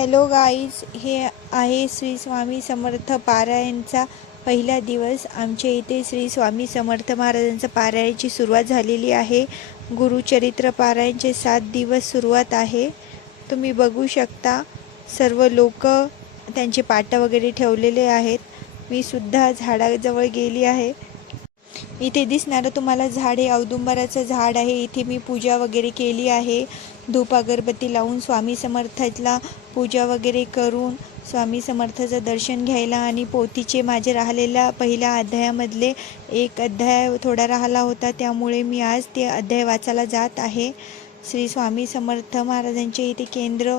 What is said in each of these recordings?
Hello guys, हे आहे श्री स्वामी समर्थ पारायणचा पहिला दिवस। आमच्या इथे श्री स्वामी समर्थ महाराजांचा पारायणाची सुरुवात झालेली आहे। गुरुचरित्र पारायणचे 7 दिवस सुरुवात आहे। तुम्ही बघू शकता सर्व लोक त्यांचे पाट वगैरे ठेवलेले आहेत। मी सुद्धा झाडाजवळ गेली आहे। इथे दिसणारं तुम्हाला झाड हे औदुंबराचं झाड आहे। इथे मी पूजा वगैरे केली आहे। धूप अगरबत्ती लावून स्वामी समर्थाला पूजा वगैरे करून स्वामी समर्थाचं दर्शन घ्यायला आणि पोथीचे माझे राहिलेल्या पहिल्या अध्यायामधले एक अध्याय थोडा राहिला होता, त्यामुळे मी आज ते अध्याय वाचायला जात आहे। श्री स्वामी समर्थ महाराजांचे इथे केंद्र,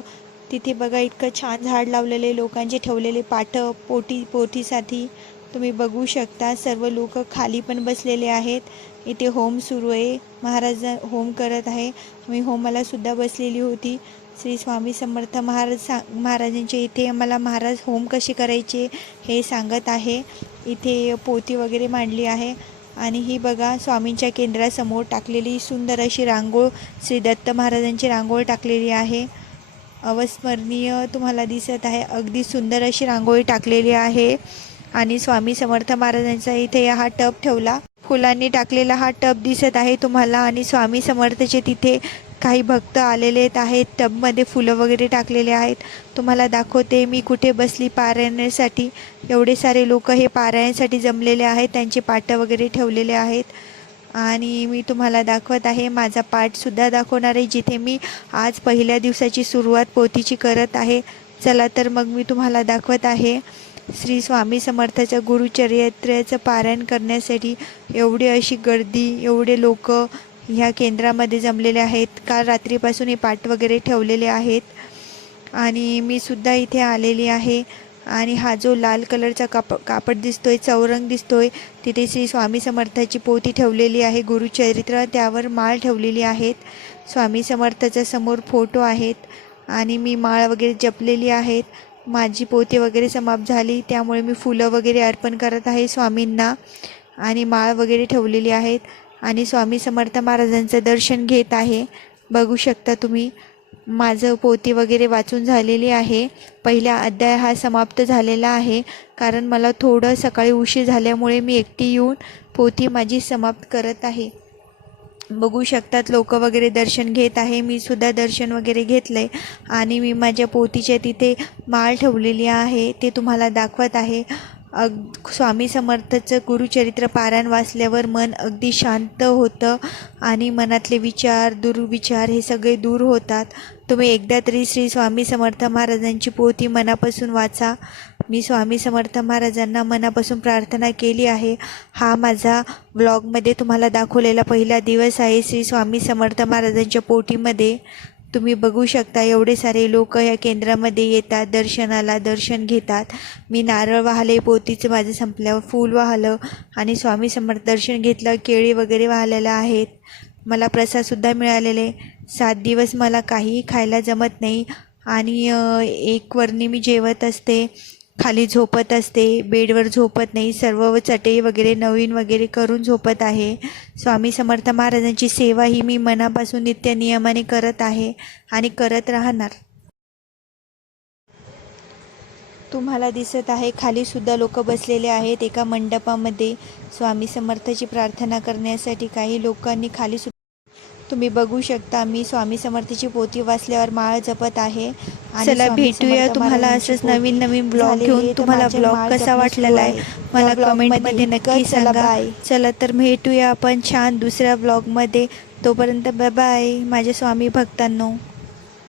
तिथे बघा इतकं छान झाड लावलेले, लोकांचे ठेवलेले पाट पोथीसाठी तुम्ही बघू शकता। सर्व लोक खाली पण बसलेले आहेत। इथे होम सुरू आहे, महाराज होम करत आहे। मी होमाला सुद्धा बसलेली होती। श्री स्वामी समर्थ महाराजांच्या इथे आम्हाला महाराज होम कसे करायचे हे सांगत आहे। इथे पोथी वगैरे मांडली आहे आणि ही बघा स्वामींच्या केंद्रासमोर टाकलेली सुंदर अशी रांगोळ, श्री दत्त महाराजांची रांगोळ टाकलेली आहे। अविस्मरणीय तुम्हाला दिसत आहे, अगदी सुंदर अशी रांगोळी टाकलेली आहे। आणि स्वामी समर्थ महाराजांचा इथे हा टब ठेवला, फुलांनी टाकलेला हा टब दिसत आहे तुम्हाला। आणि स्वामी समर्थचे तिथे काही भक्त आलेले आहेत, टबमध्ये फुलं वगैरे टाकलेले आहेत। तुम्हाला दाखवते मी कुठे बसली पारायणासाठी। एवढे सारे लोक हे पारायणासाठी जमलेले आहेत, त्यांचे पाट वगैरे ठेवलेले आहेत। आणि मी तुम्हाला दाखवत आहे, माझा पाठसुद्धा दाखवणार आहे, जिथे मी आज पहिल्या दिवसाची सुरुवात पोथीची करत आहे। चला तर मग मी तुम्हाला दाखवत आहे। श्री स्वामी समर्थाच्या गुरुचरित्राचं पारायण करण्यासाठी एवढी अशी गर्दी, एवढे लोक ह्या केंद्रामध्ये जमलेले आहेत। काल रात्रीपासून हे पाट वगैरे ठेवलेले आहेत आणि मी सुद्धा इथे आलेली आहे। आणि हा जो लाल कलरचा कापड दिसतोय, चौरंग दिसतोय, तिथे श्री स्वामी समर्थाची पोथी ठेवलेली आहे, गुरुचरित्र, त्यावर माळ ठेवलेली आहेत। स्वामी समर्थाच्या समोर फोटो आहेत आणि मी माळ वगैरे जपलेली आहेत। माझी पोथी वगैरे समाप्त झाली, त्यामुळे मी फुलं वगैरे अर्पण करत आहे स्वामींना आणि माळ वगैरे ठेवलेली आहेत आणि स्वामी समर्थ महाराजांचं दर्शन घेत आहे। बघू शकता तुम्ही, माझं पोथी वगैरे वाचून झालेली आहे। पहिला अध्याय हा समाप्त झालेला आहे, कारण मला थोडं सकाळी उशीर झाल्यामुळे मी एकटी येऊन पोथी माझी समाप्त करत आहे। बघू शकतात लोक वगैरे दर्शन घेत आहे। मी सुद्धा दर्शन वगैरे घेतलंय आणि मी माझ्या पोथीच्या तिथे माळ ठेवलेली आहे, ते तुम्हाला दाखवत आहे। स्वामी समर्थाचं गुरुचरित्र पारायण वाचल्यावर मन अगदी शांत होतं आणि मनातले विचार, दुर्विचार हे सगळे दूर होतात। तुम्ही एकदा तरी श्री स्वामी समर्थ महाराजांची पोथी मनापासून वाचा। मी स्वामी समर्थ महाराजांना मनापासून प्रार्थना केली आहे। हा माझा व्लॉगमध्ये तुम्हाला दाखवलेला पहिला दिवस आहे श्री स्वामी समर्थ महाराजांच्या पोथीमध्ये। तुम्ही बघू शकता एवढे सारे लोक या केंद्रामध्ये येतात, दर्शनाला दर्शन घेतात। मी नारळ वाहले, पोथीचं माझं संपल्यावर फूल वाहलं आणि स्वामी समर्थ दर्शन घेतलं, केळी वगैरे वाहलेलं आहेत। मला प्रसादसुद्धा मिळालेले। 7 दिवस मला काहीही खायला जमत नाही आणि एक वरनी मी जेवत असते, खाली झोपत असते, बेडवर झोपत नाही, सर्व चटई वगैरे नवीन वगैरे करून झोपत आहे। स्वामी समर्थ महाराजांची सेवा ही मी मनापासून नित्य नियमाने करत आहे आणि करत राहणार। तुम्हाला दिसत आहे खाली सुद्धा लोक बसलेले आहेत एका मंडपामध्ये स्वामी समर्थाची प्रार्थना करण्यासाठी। काही लोकांनी खाली तुम्ही बघू शकता, मी स्वामी समर्थाची पोथी वाचल्यावर माळ जपत आहे। चला भेटूया तुम्हाला असंच नवीन नवीन ब्लॉग घेऊन। तुम्हाला ब्लॉग कसा वाटलेला आहे मला कमेंटमध्ये नक्की सांगा। चला तर भेटूया आपण छान दुसऱ्या ब्लॉगमध्ये। तोपर्यंत बाय बाय माझ्या स्वामी भक्तांनो।